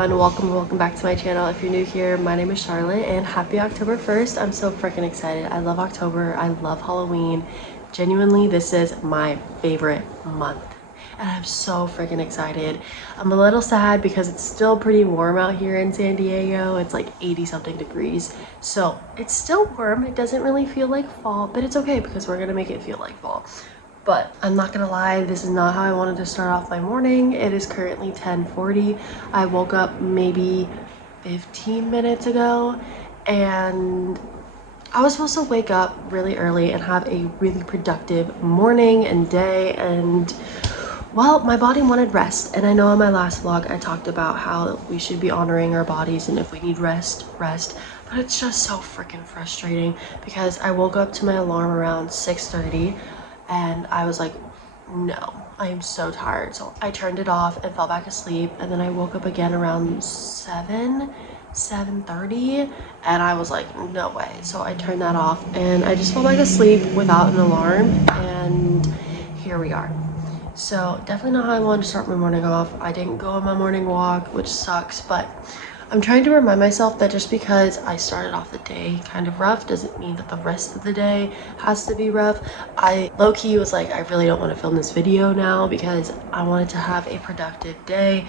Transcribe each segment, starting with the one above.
everyone, welcome back to my channel. If you're new here, my name is Charlotte and happy October 1st. I'm so freaking excited. I love October. I love Halloween. Genuinely, this is my favorite month and I'm so freaking excited. I'm a little sad because it's still pretty warm out here in San Diego. It's like 80 something degrees, so it's still warm. It doesn't really feel like fall, but it's okay because we're gonna make it feel like fall. But I'm not gonna lie, this is not how I wanted to start off my morning. It is currently 10:40. I woke up maybe 15 minutes ago and I was supposed to wake up really early and have a really productive morning and day, and well, my body wanted rest. And I know in my last vlog I talked about how we should be honoring our bodies and if we need rest, rest. But it's just so freaking frustrating because I woke up to my alarm around 6:30 and I was like, no, I am so tired. So I turned it off and fell back asleep, and then I woke up again around 7:30 and I was like, no way. So I turned that off and I just fell back asleep without an alarm, and here we are. So definitely not how I wanted to start my morning off. I didn't go on my morning walk, which sucks, but I'm trying to remind myself that just because I started off the day kind of rough doesn't mean that the rest of the day has to be rough. I low-key was like, I really don't want to film this video now because I wanted to have a productive day.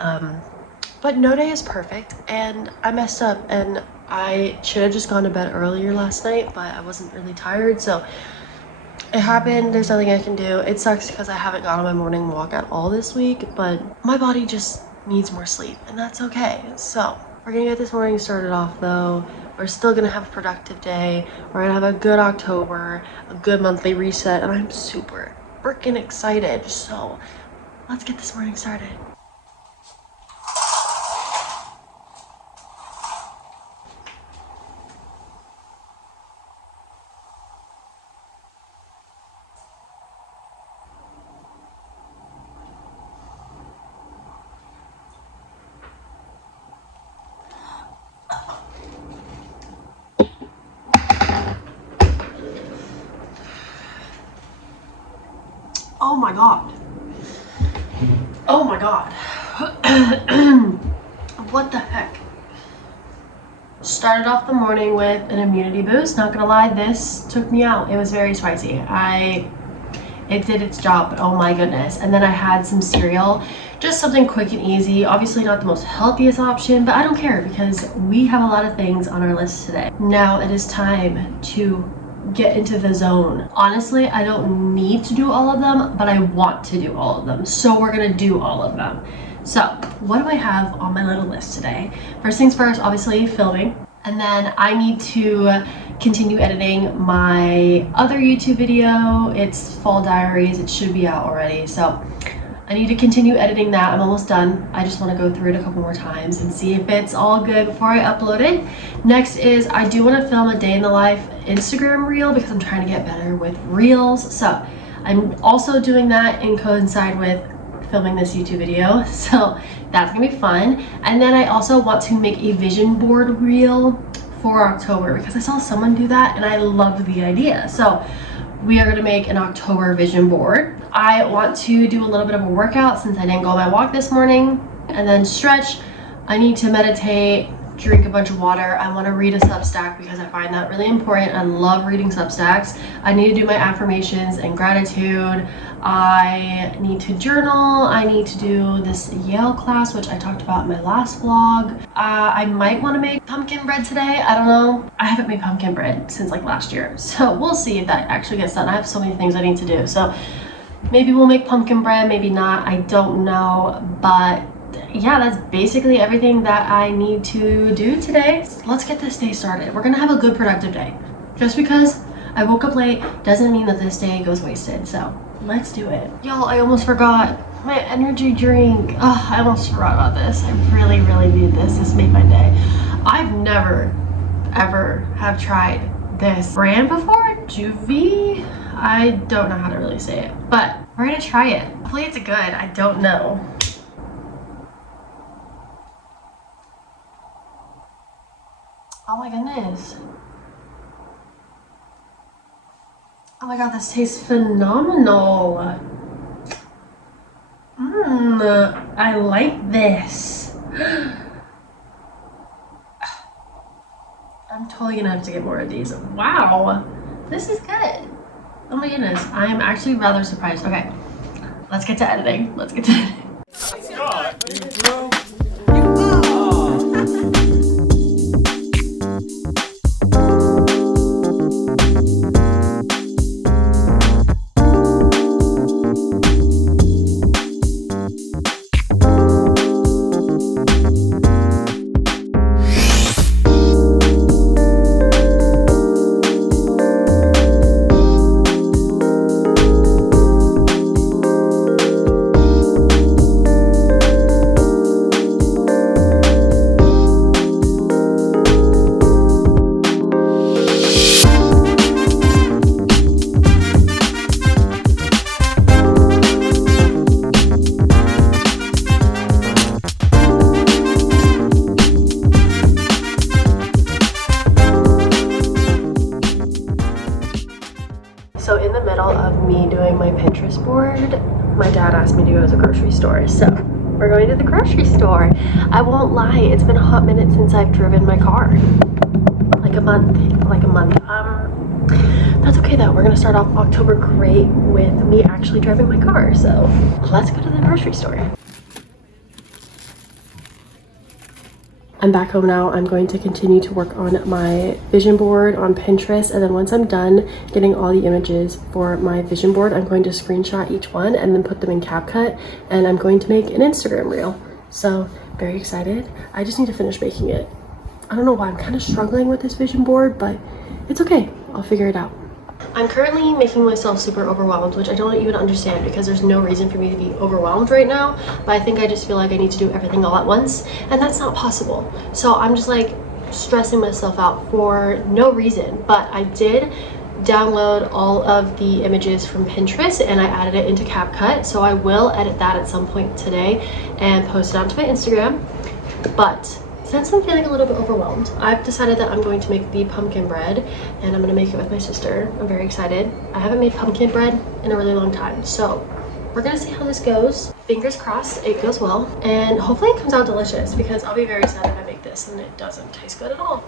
But no day is perfect, and I messed up and I should have just gone to bed earlier last night, but I wasn't really tired, so it happened. There's nothing I can do. It sucks because I haven't gone on my morning walk at all this week, but my body just needs more sleep and that's okay. So we're gonna get this morning started off though. We're still gonna have a productive day. We're gonna have a good October, a good monthly reset, and I'm super freaking excited. So let's get this morning started. Oh my god. Oh my god. What the heck? Started off the morning with an immunity boost. Not gonna lie, this took me out. It was very spicy. It did its job, but oh my goodness. And then I had some cereal, just something quick and easy. Obviously not the most healthiest option, but I don't care because we have a lot of things on our list today. Now it is time to get into the zone. Honestly, I don't need to do all of them, but I want to do all of them. So we're gonna do all of them. So what do I have on my little list today? First things first, obviously filming. And then I need to continue editing my other YouTube video. It's Fall Diaries. It should be out already. So I need to continue editing that. I'm almost done. I just want to go through it a couple more times and see if it's all good before I upload it. Next is I do want to film a day in the life Instagram reel because I'm trying to get better with reels. So I'm also doing that in coincide with filming this YouTube video. So that's gonna be fun. And then I also want to make a vision board reel for October because I saw someone do that and I loved the idea. So we are going to make an October vision board. I want to do a little bit of a workout since I didn't go on my walk this morning, and then stretch. I need to meditate, drink a bunch of water. I want to read a Substack because I find that really important. I love reading Substacks. I need to do my affirmations and gratitude. I need to journal. I need to do this Yale class, which I talked about in my last vlog. I might want to make pumpkin bread today. I don't know. I haven't made pumpkin bread since like last year, so we'll see if that actually gets done. I have so many things I need to do, so maybe we'll make pumpkin bread, maybe not. I don't know, but yeah, that's basically everything that I need to do today. Let's get this day started. We're gonna have a good productive day. Just because I woke up late doesn't mean that this day goes wasted, so let's do it. Y'all, I almost forgot my energy drink. Oh, I almost forgot about this. I really need this. This made my day. I've never ever have tried this brand before. Juvie, I don't know how to really say it, but we're gonna try it. Hopefully it's good. I don't know. Oh my goodness. Oh my god, this tastes phenomenal. I like this. I'm totally gonna have to get more of these. Wow, this is good. Oh my goodness, I am actually rather surprised. Okay, let's get to editing. Let's get to editing. So in the middle of me doing my Pinterest board, my dad asked me to go to the grocery store. So we're going to the grocery store. I won't lie, it's been a hot minute since I've driven my car. Like a month. That's okay though. We're gonna start off October great with me actually driving my car. So let's go to the grocery store. I'm back home now. I'm going to continue to work on my vision board on Pinterest, and then once I'm done getting all the images for my vision board, I'm going to screenshot each one and then put them in CapCut, and I'm going to make an Instagram reel. So very excited. I just need to finish making it. I don't know why I'm kind of struggling with this vision board, but it's okay. I'll figure it out. I'm currently making myself super overwhelmed, which I don't even understand because there's no reason for me to be overwhelmed right now, but I think I just feel like I need to do everything all at once, and that's not possible. So I'm just like stressing myself out for no reason. But I did download all of the images from Pinterest and I added it into CapCut, so I will edit that at some point today and post it onto my Instagram. But since I'm feeling a little bit overwhelmed, I've decided that I'm going to make the pumpkin bread, and I'm going to make it with my sister. I'm very excited. I haven't made pumpkin bread in a really long time, so we're going to see how this goes. Fingers crossed it goes well, and hopefully it comes out delicious, because I'll be very sad if I make this and it doesn't taste good at all.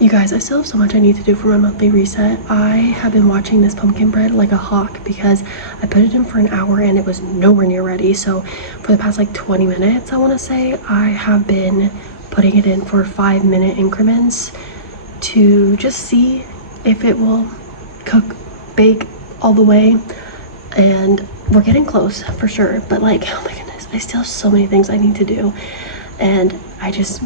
You guys, I still have so much I need to do for my monthly reset. I have been watching this pumpkin bread like a hawk because I put it in for an hour and it was nowhere near ready. So for the past like 20 minutes, I want to say, I have been putting it in for 5-minute increments to just see if it will cook, bake all the way. And we're getting close for sure. But like, oh my goodness, I still have so many things I need to do. And I just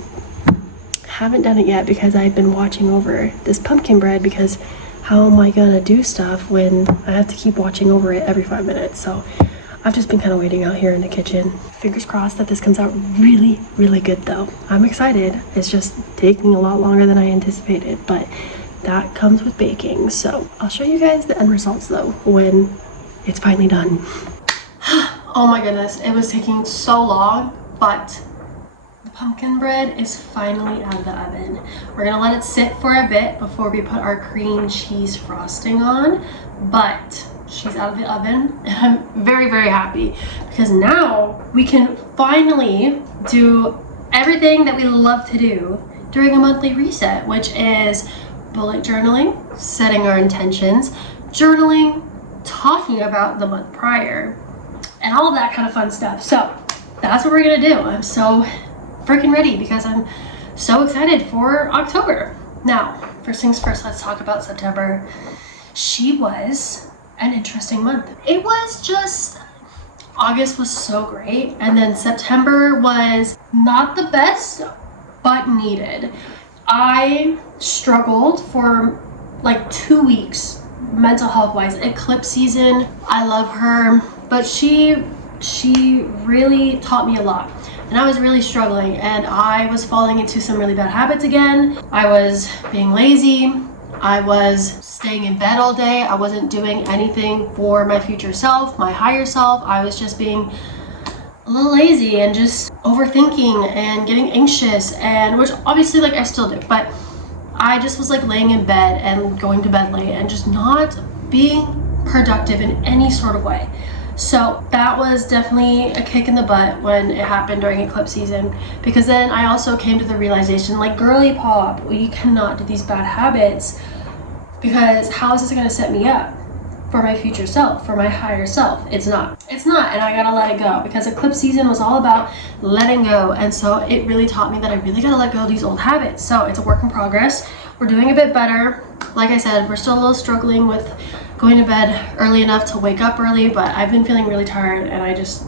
haven't done it yet because I've been watching over this pumpkin bread, because how am I gonna do stuff when I have to keep watching over it every 5 minutes? So I've just been kind of waiting out here in the kitchen. Fingers crossed that this comes out really, really good though. I'm excited. It's just taking a lot longer than I anticipated, but that comes with baking. So I'll show you guys the end results though when It's finally done. Oh my goodness, it was taking so long, but the pumpkin bread is finally out of the oven. We're gonna let it sit for a bit before we put our cream cheese frosting on, but she's out of the oven and I'm very, very happy because now we can finally do everything that we love to do during a monthly reset, which is bullet journaling, setting our intentions, journaling, talking about the month prior, and all of that kind of fun stuff. So that's what we're gonna do. I'm so freaking ready because I'm so excited for October. Now, first things first, let's talk about September. She was an interesting month. It was just, August was so great, and then September was not the best, but needed. I struggled for like 2 weeks mental health wise. Eclipse season, I love her, but she really taught me a lot. And I was really struggling and I was falling into some really bad habits again. I was being lazy. I was staying in bed all day. I wasn't doing anything for my future self, my higher self. I was just being a little lazy and just overthinking and getting anxious, and which obviously like I still do, but I just was like laying in bed and going to bed late and just not being productive in any sort of way. So that was definitely a kick in the butt when it happened during eclipse season, because then I also came to the realization, like, girly pop, we cannot do these bad habits, because how is this going to set me up for my future self, for my higher self? It's not, and I gotta let it go, because eclipse season was all about letting go. And so it really taught me that I really gotta let go of these old habits. So it's a work in progress. We're doing a bit better. Like I said, we're still a little struggling with going to bed early enough to wake up early, but I've been feeling really tired and I just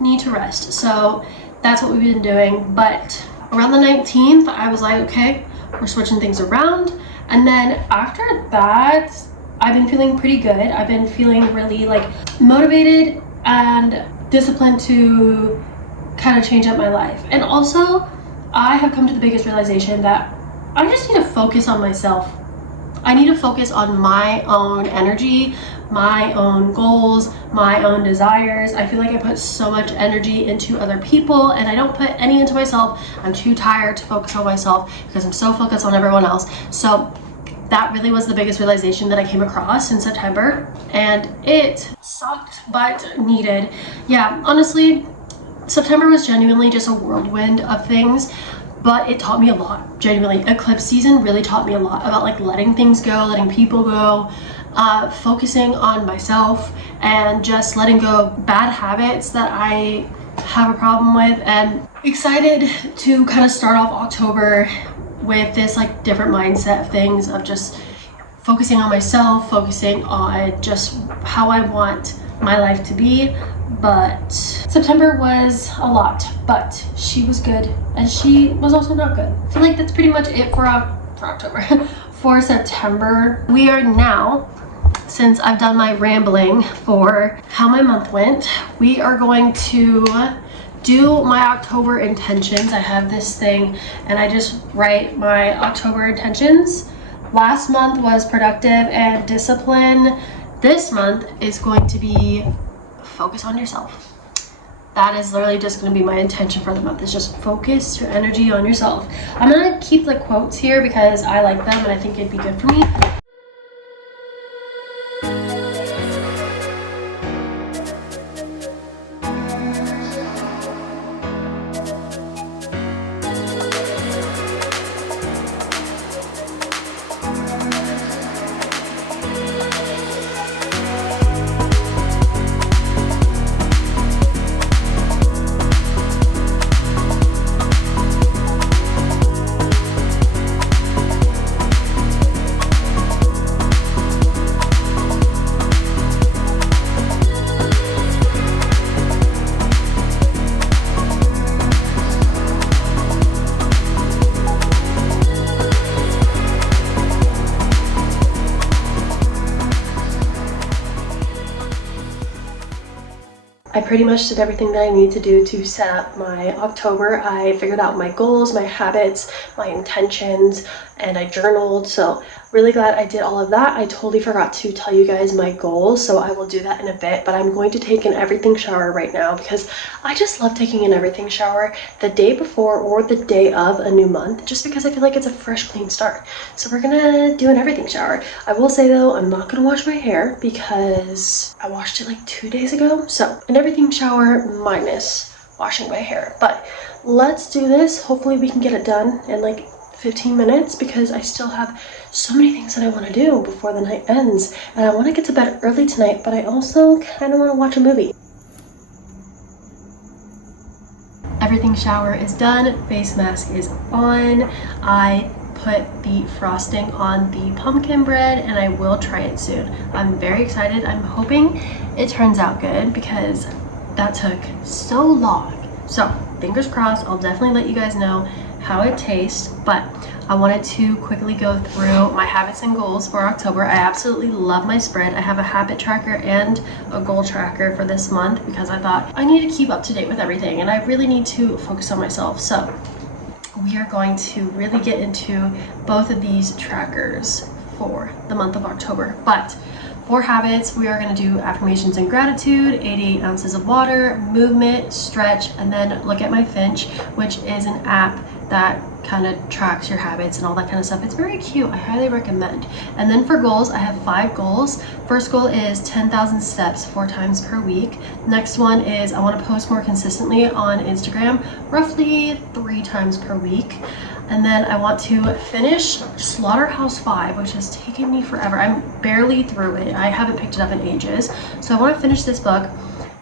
need to rest. So that's what we've been doing. But around the 19th, I was like, okay, we're switching things around. And then after that, I've been feeling pretty good. I've been feeling really like motivated and disciplined to kind of change up my life. And also, I have come to the biggest realization that I just need to focus on myself. I need to focus on my own energy, my own goals, my own desires. I feel like I put so much energy into other people and I don't put any into myself. I'm too tired to focus on myself because I'm so focused on everyone else. So that really was the biggest realization that I came across in September, and it sucked but needed. Yeah, honestly, September was genuinely just a whirlwind of things, but it taught me a lot. Genuinely, eclipse season really taught me a lot about like letting things go, letting people go, focusing on myself, and just letting go of bad habits that I have a problem with. And excited to kind of start off October with this like different mindset of things, of just focusing on myself, focusing on just how I want my life to be. But September was a lot, but she was good and she was also not good. I feel like that's pretty much it for October. For September, we are now, since I've done my rambling for how my month went, we are going to do my October intentions. I have this thing and I just write my October intentions. Last month was productive and discipline. This month is going to be focus on yourself. That is literally just going to be my intention for the month, is just focus your energy on yourself. I'm going to keep the quotes here because I like them and I think it'd be good for me. I pretty much did everything that I need to do to set up my October. I figured out my goals, my habits, my intentions, and I journaled. So really glad I did all of that. I totally forgot to tell you guys my goals, so I will do that in a bit, but I'm going to take an everything shower right now because I just love taking an everything shower the day before or the day of a new month, just because I feel like it's a fresh, clean start. So we're gonna do an everything shower. I will say though, I'm not gonna wash my hair because I washed it like 2 days ago. So an everything shower minus washing my hair, but let's do this. Hopefully we can get it done in like 15 minutes because I still have so many things that I want to do before the night ends, and I want to get to bed early tonight, but I also kind of want to watch a movie. Everything shower is done, face mask is on. I put the frosting on the pumpkin bread and I will try it soon. I'm very excited. I'm hoping it turns out good because that took so long. So fingers crossed. I'll definitely let you guys know how it tastes, but I wanted to quickly go through my habits and goals for October. I absolutely love my spread. I have a habit tracker and a goal tracker for this month because I thought I need to keep up to date with everything and I really need to focus on myself. So we are going to really get into both of these trackers for the month of October. But for habits, we are going to do affirmations and gratitude, 88 ounces of water, movement, stretch, and then look at my Finch, which is an app that kind of tracks your habits and all that kind of stuff. It's very cute. I highly recommend. And then for goals, I have 5 goals. First goal is 10,000 steps 4 times per week. Next one is I want to post more consistently on Instagram, roughly 3 times per week. And then I want to finish Slaughterhouse 5, which has taken me forever. I'm barely through it. I haven't picked it up in ages. So I want to finish this book.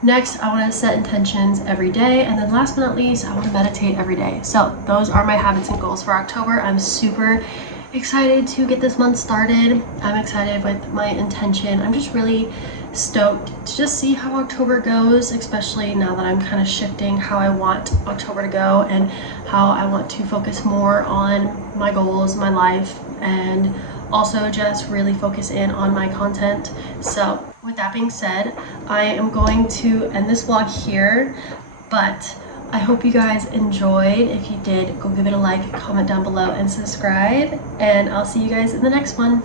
Next, I want to set intentions every day. And then last but not least, I want to meditate every day. So those are my habits and goals for October. I'm super excited to get this month started. I'm excited with my intention. I'm just really stoked to just see how October goes, especially now that I'm kind of shifting how I want October to go and how I want to focus more on my goals, my life, and also just really focus in on my content. So with that being said, I am going to end this vlog here, but I hope you guys enjoyed. If you did, go give it a like, comment down below, and subscribe, and I'll see you guys in the next one.